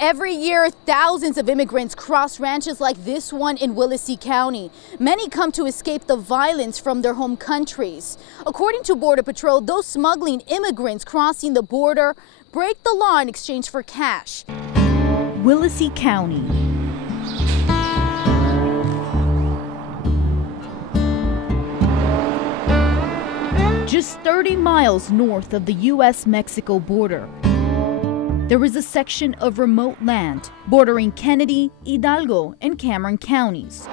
Every year, thousands of immigrants cross ranches like this one in Willacy County. Many come to escape the violence from their home countries. According to Border Patrol, those smuggling immigrants crossing the border break the law in exchange for cash. Willacy County. Just 30 miles north of the U.S.-Mexico border. There is a section of remote land bordering Kennedy, Hidalgo, and Cameron counties.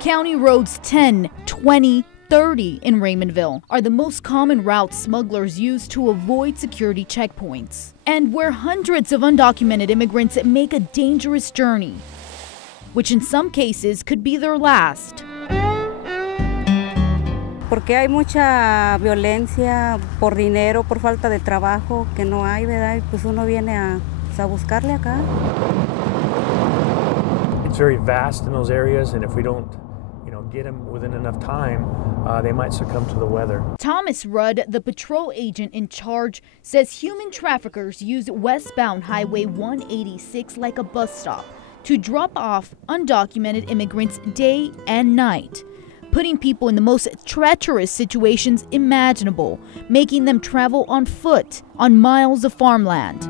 County roads 10, 20, 30 in Raymondville are the most common routes smugglers use to avoid security checkpoints, and where hundreds of undocumented immigrants make a dangerous journey, which in some cases could be their last. Porque hay mucha violencia por dinero, por falta de trabajo, que no hay, ¿verdad? Y pues uno viene a buscarle acá. It's very vast in those areas, and if we don't, get them within enough time, they might succumb to the weather. Thomas Rudd, the patrol agent in charge, says human traffickers use westbound Highway 186 like a bus stop to drop off undocumented immigrants day and night, putting people in the most treacherous situations imaginable, making them travel on foot on miles of farmland.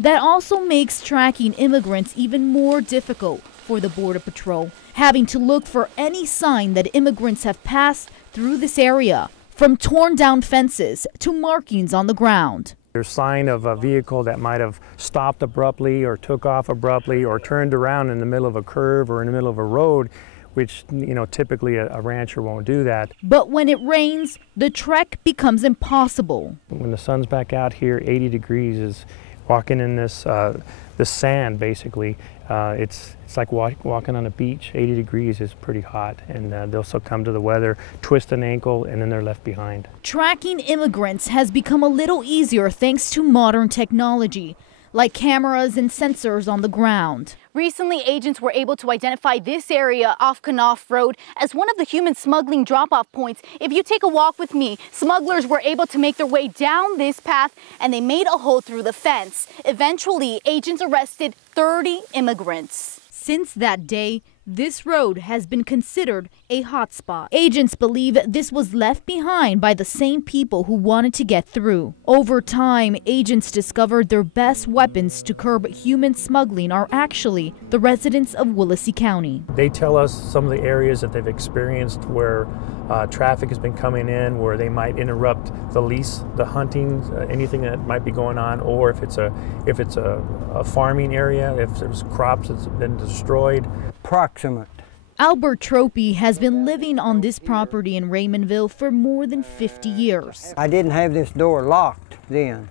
That also makes tracking immigrants even more difficult for the Border Patrol, having to look for any sign that immigrants have passed through this area, from torn down fences to markings on the ground. There's sign of a vehicle that might have stopped abruptly or took off abruptly or turned around in the middle of a curve or in the middle of a road, which, typically a rancher won't do that. But when it rains, the trek becomes impossible. When the sun's back out here, 80 degrees is walking in this sand, basically. It's like walking on a beach. 80 degrees is pretty hot, and they'll succumb to the weather, twist an ankle, and then they're left behind. Tracking immigrants has become a little easier thanks to modern technology, like cameras and sensors on the ground. Recently, agents were able to identify this area off Knopf Road as one of the human smuggling drop-off points. If you take a walk with me, smugglers were able to make their way down this path, and they made a hole through the fence. Eventually, agents arrested 30 immigrants. Since that day, this road has been considered a hotspot. Agents believe this was left behind by the same people who wanted to get through. Over time, agents discovered their best weapons to curb human smuggling are actually the residents of Willacy County. They tell us some of the areas that they've experienced where traffic has been coming in, where they might interrupt the lease, the hunting, anything that might be going on, or if it's a farming area, if there's crops that's been destroyed. Proximate. Albert Tropy has been living on this property in Raymondville for more than 50 years. I didn't have this door locked then,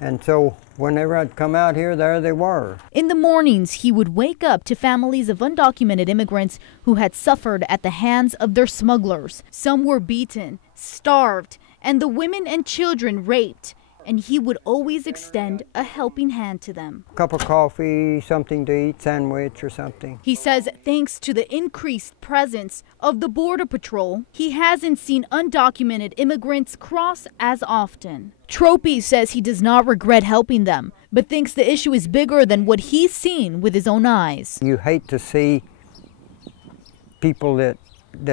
and so whenever I'd come out here, there they were. In the mornings, he would wake up to families of undocumented immigrants who had suffered at the hands of their smugglers. Some were beaten, starved, and the women and children raped. And he would always extend a helping hand to them. A cup of coffee, something to eat, sandwich or something. He says thanks to the increased presence of the Border Patrol, he hasn't seen undocumented immigrants cross as often. Tropy says he does not regret helping them, but thinks the issue is bigger than what he's seen with his own eyes. You hate to see people that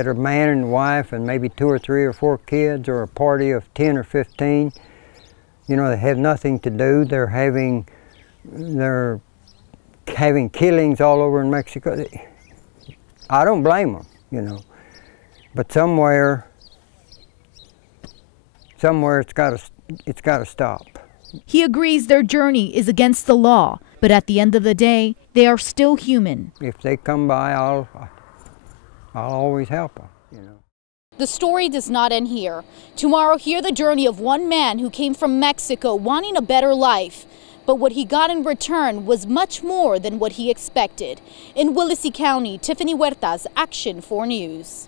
are man and wife and maybe 2 or 3 or 4 kids, or a party of 10 or 15. They have nothing to do. They're having killings all over in Mexico. I don't blame them, but somewhere it's got to stop. He agrees their journey is against the law, but at the end of the day, they are still human. If they come by, I'll always help them. The story does not end here. Tomorrow, hear the journey of one man who came from Mexico wanting a better life. But what he got in return was much more than what he expected. In Willacy County, Tiffany Huertas, Action 4 News.